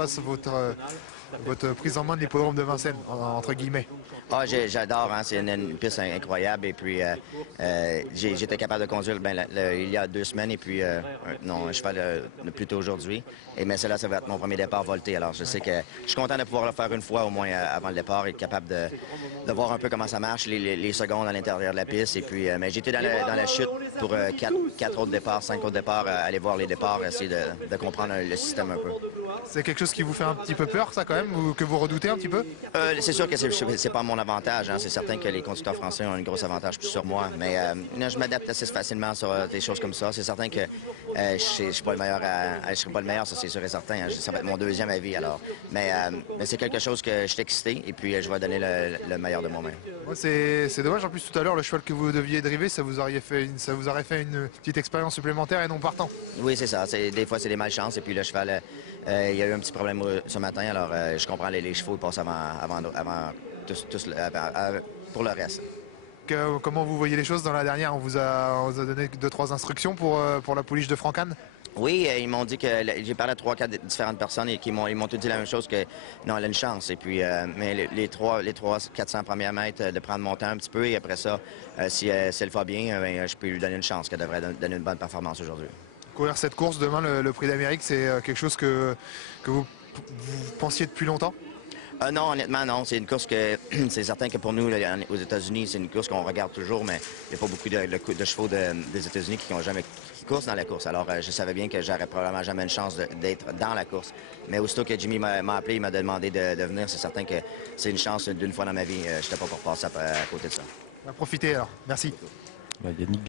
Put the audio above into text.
passe votre prise en main de l'hippodrome de Vincennes, entre guillemets? Ah, j'adore, hein? C'est une piste incroyable. Et puis, j'étais capable de conduire il y a 2 semaines et puis, non, un cheval plus tôt aujourd'hui. Mais cela, ça va être mon premier départ volté. Alors, je sais que je suis content de pouvoir le faire une fois au moins avant le départ et être capable de voir un peu comment ça marche, les secondes à l'intérieur de la piste. Et puis, mais j'étais dans la chute pour 4 autres départs, 5 autres départs, aller voir les départs, essayer de comprendre le système un peu. C'est quelque chose qui vous fait un petit peu peur, ça, quand même, ou que vous redoutez un petit peu? C'est sûr que c'est pas mon avantage. Hein. C'est certain que les conducteurs français ont un gros avantage sur moi. Mais je m'adapte assez facilement sur des choses comme ça. C'est certain que je suis pas le meilleur je serai pas le meilleur, ça c'est sûr et certain. Hein. Ça va être mon deuxième avis alors. Mais c'est quelque chose que je suis excité et puis je vais donner le meilleur de moi-même. Ouais, c'est dommage. En plus, tout à l'heure, le cheval que vous deviez driver, ça vous aurait fait une petite expérience supplémentaire et non partant. Oui, c'est ça. Des fois, c'est des malchances. Et puis le cheval, il y a eu un petit problème ce matin. Alors, je comprends les chevaux passent avant pour le reste. Comment vous voyez les choses dans la dernière? On vous a donné 2-3 instructions pour la pouliche de Francanne? Oui, ils m'ont dit que j'ai parlé à 3-4 différentes personnes et ils m'ont tous dit la même chose, que non, elle a une chance. Et puis, mais les 400 premiers mètres, de prendre mon temps un petit peu et après ça, si elle le fait bien, je peux lui donner une chance, qu'elle devrait donner une bonne performance aujourd'hui. Courir cette course demain, le Prix d'Amérique, c'est quelque chose que vous pensiez depuis longtemps? Non, honnêtement, non. C'est une course que c'est certain que pour nous, là, aux États-Unis, c'est une course qu'on regarde toujours, mais il n'y a pas beaucoup de chevaux des États-Unis qui coursent dans la course. Alors, je savais bien que j'aurais probablement jamais une chance d'être dans la course. Mais aussitôt que Jimmy m'a appelé, il m'a demandé de venir, c'est certain que c'est une chance d'une fois dans ma vie. Je n'étais pas pour passer à côté de ça. On va profiter alors. Merci.